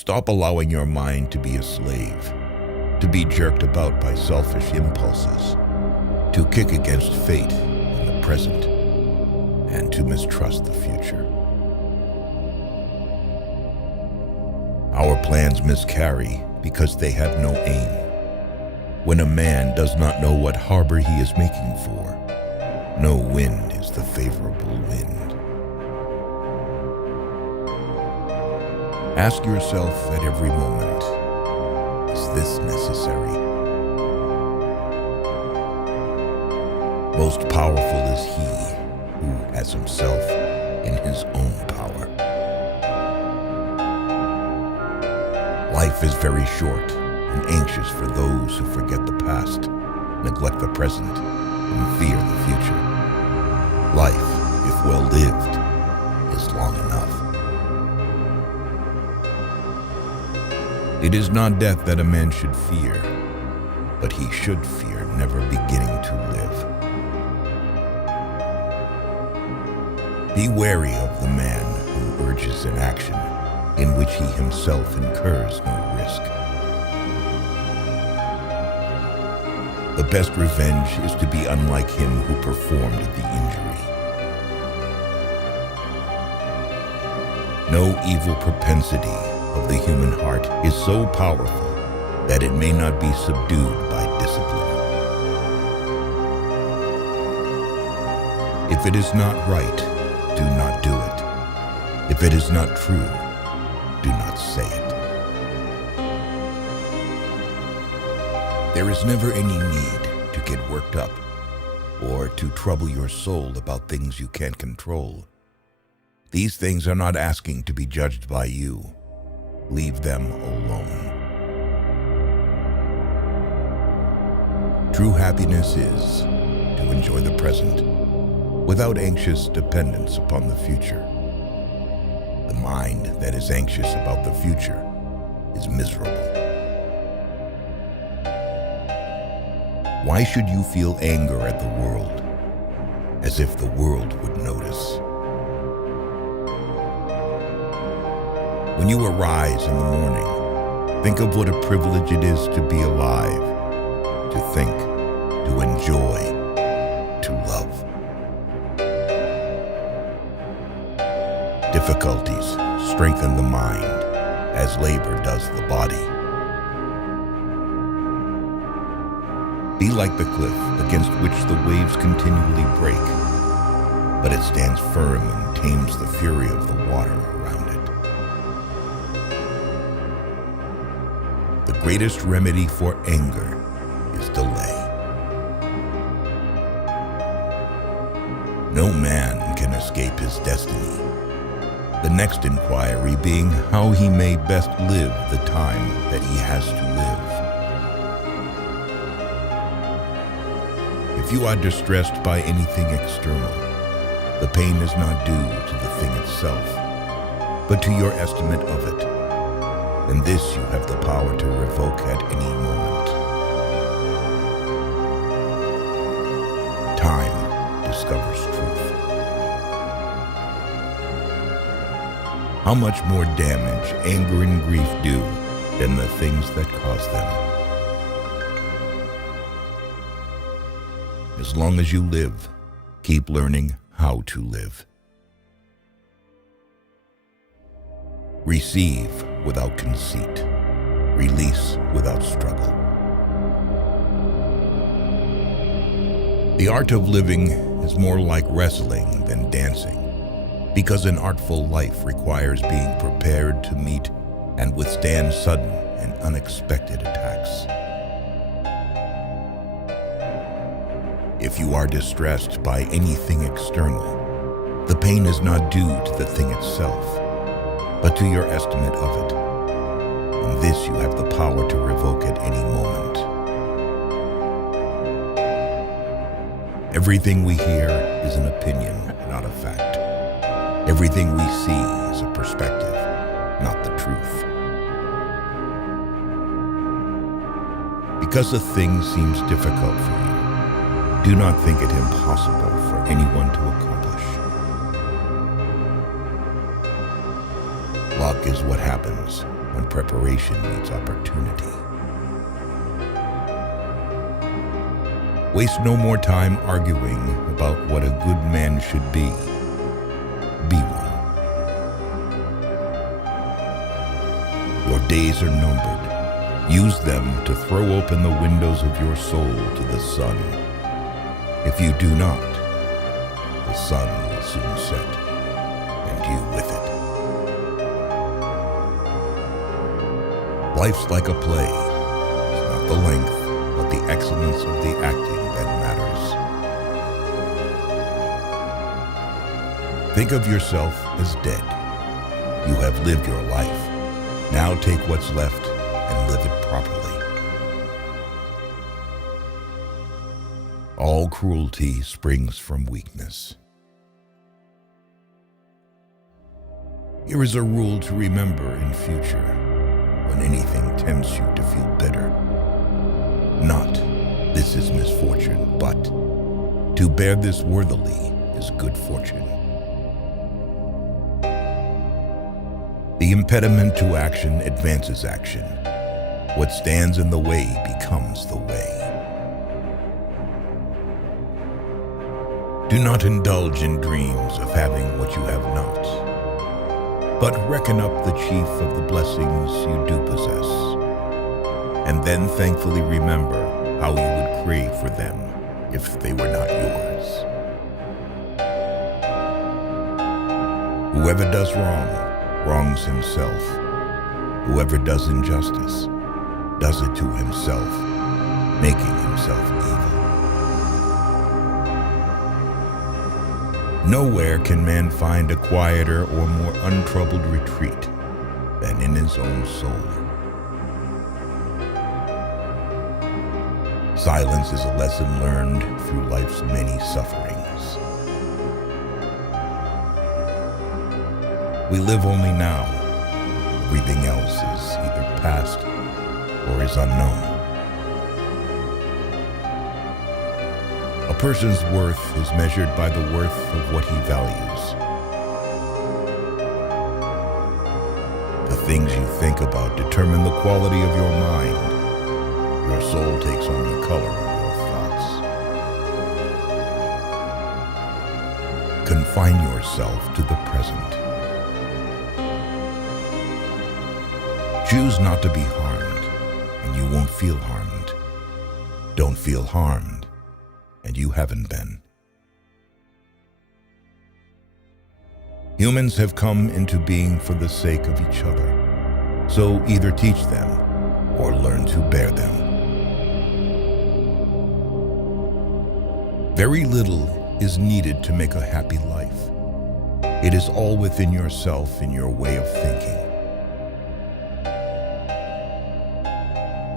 Stop allowing your mind to be a slave, to be jerked about by selfish impulses, to kick against fate in the present, and to mistrust the future. Our plans miscarry because they have no aim. When a man does not know what harbor he is making for, no wind is the favorable wind. Ask yourself at every moment, is this necessary? Most powerful is he who has himself in his own power. Life is very short and anxious for those who forget the past, neglect the present, and fear the future. Life, if well lived, is long enough. It is not death that a man should fear, but he should fear never beginning to live. Be wary of the man who urges an action in which he himself incurs no risk. The best revenge is to be unlike him who performed the injury. No evil propensity of the human heart is so powerful that it may not be subdued by discipline. If it is not right, do not do it. If it is not true, do not say it. There is never any need to get worked up or to trouble your soul about things you can't control. These things are not asking to be judged by you. Leave them alone. True happiness is to enjoy the present without anxious dependence upon the future. The mind that is anxious about the future is miserable. Why should you feel anger at the world, as if the world would notice? When you arise in the morning, think of what a privilege it is to be alive, to think, to enjoy, to love. Difficulties strengthen the mind, as labor does the body. Be like the cliff against which the waves continually break, but it stands firm and tames the fury of the water around it. The greatest remedy for anger is delay. No man can escape his destiny. The next inquiry being how he may best live the time that he has to live. If you are distressed by anything external, the pain is not due to the thing itself, but to your estimate of it. And this you have the power to revoke at any moment. Time discovers truth. How much more damage anger and grief do than the things that cause them? As long as you live, keep learning how to live. Receive without conceit. Release without struggle. The art of living is more like wrestling than dancing, because an artful life requires being prepared to meet and withstand sudden and unexpected attacks. If you are distressed by anything external, the pain is not due to the thing itself, but to your estimate of it. And this you have the power to revoke at any moment. Everything we hear is an opinion, not a fact. Everything we see is a perspective, not the truth. Because a thing seems difficult for you, do not think it impossible for anyone to accomplish. Log Luck is what happens when preparation meets opportunity. Waste no more time arguing about what a good man should be. Be one. Your days are numbered. Use them to throw open the windows of your soul to the sun. If you do not, the sun will soon set, and you with it. Life's like a play. It's not the length, but the excellence of the acting that matters. Think of yourself as dead. You have lived your life. Now take what's left and live it properly. All cruelty springs from weakness. Here is a rule to remember in future when anything tempts you to feel bitter. Not, this is misfortune, but to bear this worthily is good fortune. The impediment to action advances action. What stands in the way becomes the way. Do not indulge in dreams of having what you have not, but reckon up the chief of the blessings you do possess, and then thankfully remember how you would crave for them if they were not yours. Whoever does wrong, wrongs himself. Whoever does injustice, does it to himself, making himself evil. Nowhere can man find a quieter or more untroubled retreat than in his own soul. Silence is a lesson learned through life's many sufferings. We live only now. Everything else is either past or is unknown. A person's worth is measured by the worth of what he values. The things you think about determine the quality of your mind. Your soul takes on the color of your thoughts. Confine yourself to the present. Choose not to be harmed, and you won't feel harmed. Don't feel harmed, and you haven't been. Humans have come into being for the sake of each other, so either teach them or learn to bear them. Very little is needed to make a happy life. It is all within yourself in your way of thinking.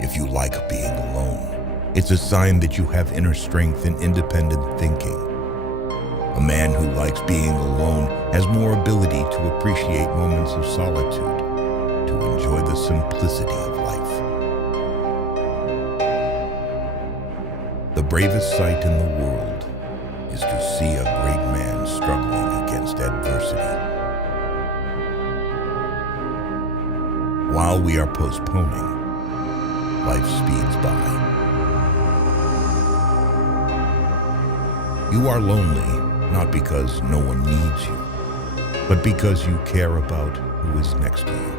If you like being alone, it's a sign that you have inner strength and independent thinking. A man who likes being alone has more ability to appreciate moments of solitude, to enjoy the simplicity of life. The bravest sight in the world is to see a great man struggling against adversity. While we are postponing, life speeds by. You are lonely, not because no one needs you, but because you care about who is next to you.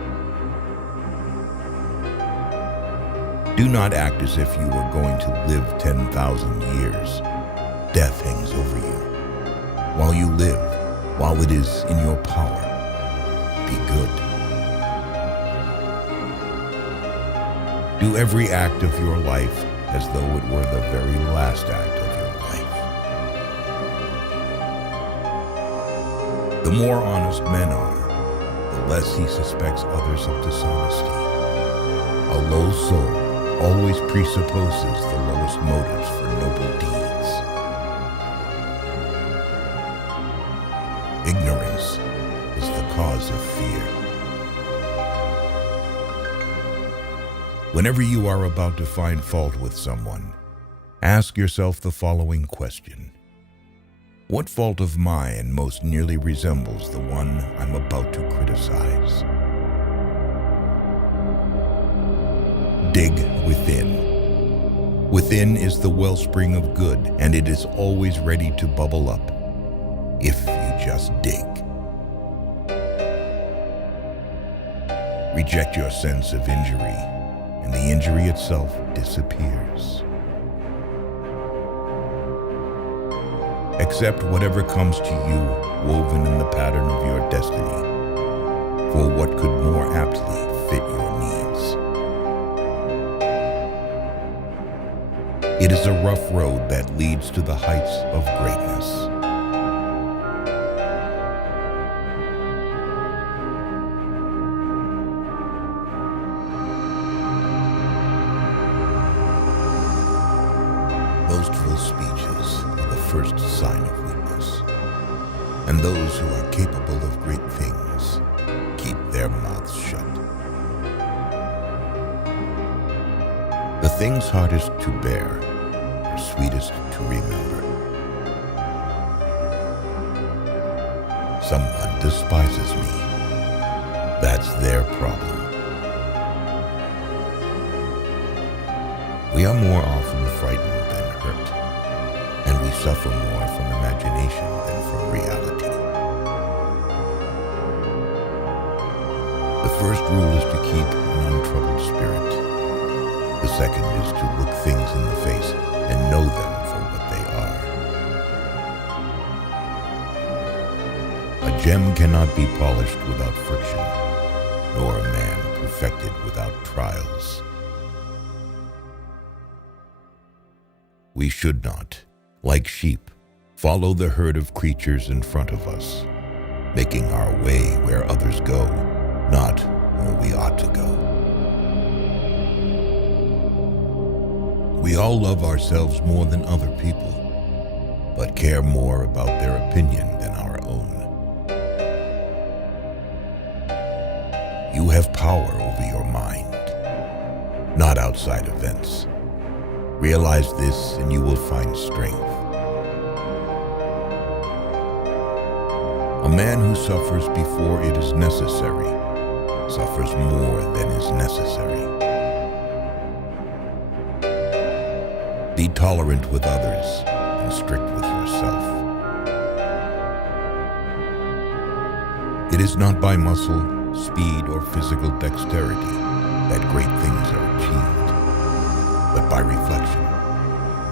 Do not act as if you were going to live 10,000 years. Death hangs over you. While you live, while it is in your power, be good. Do every act of your life as though it were the very last act of your life. The more honest men are, the less he suspects others of dishonesty. A low soul always presupposes the lowest motives for noble deeds. Ignorance is the cause of fear. Whenever you are about to find fault with someone, ask yourself the following question. What fault of mine most nearly resembles the one I'm about to criticize? Dig within. Within is the wellspring of good, and it is always ready to bubble up, if you just dig. Reject your sense of injury, and the injury itself disappears. Accept whatever comes to you woven in the pattern of your destiny, for what could more aptly fit your needs. It is a rough road that leads to the heights of greatness. Boastful speeches are the first sign of weakness, and those who are capable of great things keep their mouths shut. The things hardest to bear are sweetest to remember. Someone despises me. That's their problem. We are more often frightened than hurt, and we suffer more from imagination than from reality. The first rule is to keep an untroubled spirit. The second is to look things in the face and know them for what they are. A gem cannot be polished without friction, nor a man perfected without trials. We should not, like sheep, follow the herd of creatures in front of us, making our way where others go, not where we ought to go. We all love ourselves more than other people, but care more about their opinion than our own. You have power over your mind, not outside events. Realize this and you will find strength. A man who suffers before it is necessary suffers more than is necessary. Be tolerant with others and strict with yourself. It is not by muscle, speed, or physical dexterity that great things are achieved, but by reflection,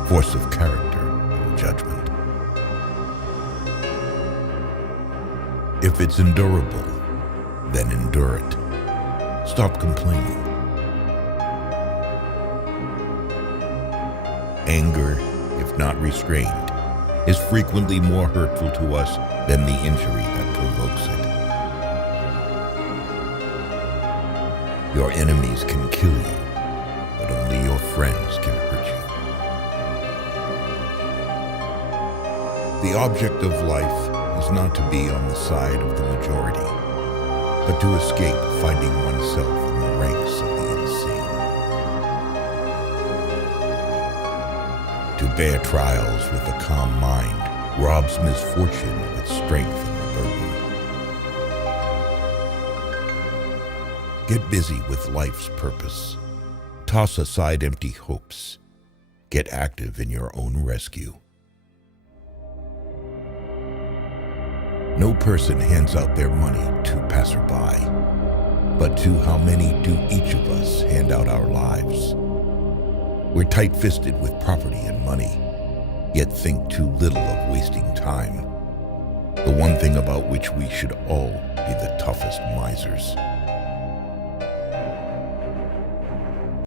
force of character, and judgment. If it's endurable, then endure it. Stop complaining. Anger, if not restrained, is frequently more hurtful to us than the injury that provokes it. Your enemies can kill you, but only your friends can hurt you. The object of life is not to be on the side of the majority, but to escape finding oneself in the ranks of the insane. To bear trials with a calm mind robs misfortune of its strength and burden. Get busy with life's purpose. Toss aside empty hopes. Get active in your own rescue. No person hands out their money to passerby, but to how many do each of us hand out our lives? We're tight-fisted with property and money, yet think too little of wasting time, the one thing about which we should all be the toughest misers.